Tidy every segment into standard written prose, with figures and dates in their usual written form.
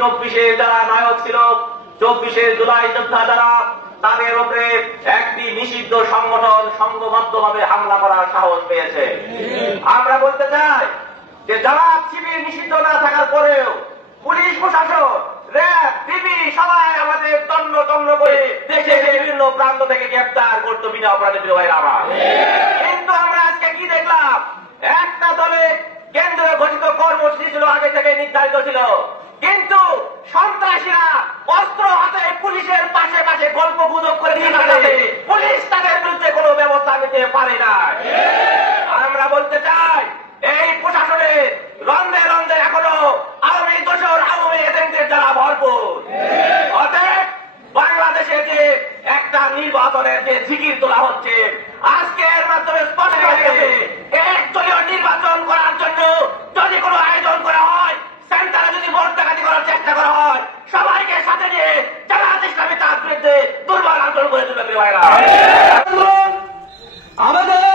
24-এ যারা নায়ক ছিল, 24-এ জুলাই যোদ্ধা যারা, তাদের উপরে একটি নিষিদ্ধ সংগঠন সংঘবদ্ধভাবে হামলা করার সাহস পেয়েছে। আমরা বলতে চাই যে যারা শিবির নিষিদ্ধ না থাকার পরেও পুলিশ প্রশাসন, র্যাব, বিবি সবাই আমাদের তন্ন তন্ন করে দেশে বিভিন্ন প্রান্ত থেকে গ্রেপ্তার করতো বিনা অপরাধে। কিন্তু আমরা আজকে কি দেখলাম, একটা দলে কেন্দ্রীয় ঘোষিত কর্মসূচি ছিল, আগে থেকে নির্ধারিত ছিল, কিন্তু সন্ত্রাসীরা অস্ত্র হাতে পুলিশের পাশে পাশে গল্প গুজব করে পুলিশ তাদের বিরুদ্ধে কোনো ব্যবস্থা নিতে পারে না। আমরা বলতে চাই এই প্রশাসনের রন্ধে রন্ধে এখনো আওয়ামী দোসর, আওয়ামী এজেন্টের দ্বারা ভরপুর। অতএব বাংলাদেশে যে একটা নির্বাচনের যে ঝিকির তোলা হচ্ছে, আজকে এর মাধ্যমে স্পষ্ট হয়ে গেছে একদলীয় নির্বাচন করার জন্য যদি কোনো আয়োজন করা হয়, সেন্টারে যদি ভোট ডাকাতি করার চেষ্টা করা হয়, সবাইকে সাথে নিয়ে জামায়াত ইসলামী তার বিরুদ্ধে দুর্বল আন্দোলন করে তুলবে। আমাদের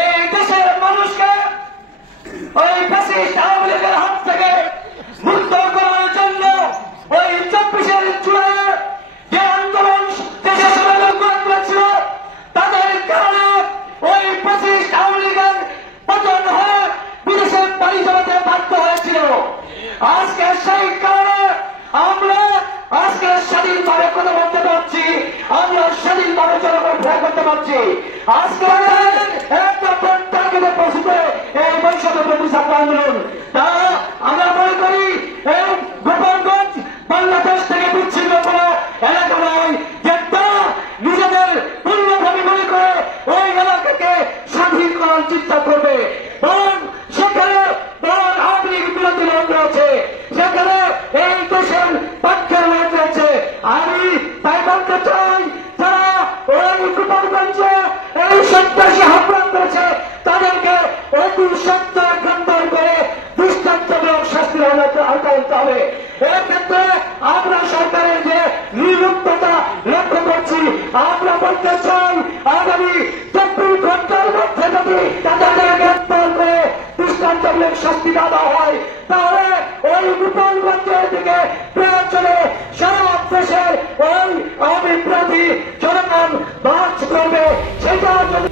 এই দেশের মানুষকে ওই ফ্যাসিস্ট আওয়ামী লীগের হাত থেকে মুক্ত করার জন্য ওই 24-এর জুলাই যে আন্দোলন দেশে সবাই গড়ে তুলেছিল, তাদের কারণে ওই ফ্যাসিস্ট আওয়ামী লীগের পতন হয়ে বিদেশে বাড়ি যাওয়াতে বাধ্য হয়েছিল। আজকে সেই কারণে আমরা আজকে স্বাধীনভাবে কথা বলতে পারছি, আমরা স্বাধীনভাবে জনগণ ভয় করতে পারছি। আজকে একটা টার্গেটে পৌঁছতে এই বৈষম্য বিরোধী ছাত্র আন্দোলন, তা আমরা মনে করি এই গোপালগঞ্জ বাংলাদেশ থেকে বিচ্ছিন্ন কোনো এলাকা নয়, যে তারা নিজেদের পূর্ণভূমি মনে করে ওই এলাকাকে স্বাধীন করার চিন্তা করবে। বরং সেখানে বরং আওয়ামী লীগ বিরোধী লোক রয়েছে, সেখানে এই দেশের পক্ষের লোক রয়েছে। আমি তাই বলতে চাই, যারা ওই গোপালগঞ্জে এই সন্ত্রাসী হামলা করেছে, তাদেরকে অতি সত্য গ্রেপ্তার করে দৃষ্টান্তমূলক শাস্তির আওতায় আনতে হবে। এক্ষেত্রে আমরা সরকারের যে নিরুক্ততা লক্ষ্য করছি, আমরা বলতে চাই আগামী 24 ঘন্টার মধ্যে যদি তাদের গ্রেপ্তার করে দৃষ্টান্তমূলক শাস্তি দেওয়া হয়, তাহলে ওই গোপালগঞ্জের দিকে প্রয়োজনে সারা দেশের ওই আওয়ামী বিরোধী জনগণ মার্চ করবে। সেটা যদি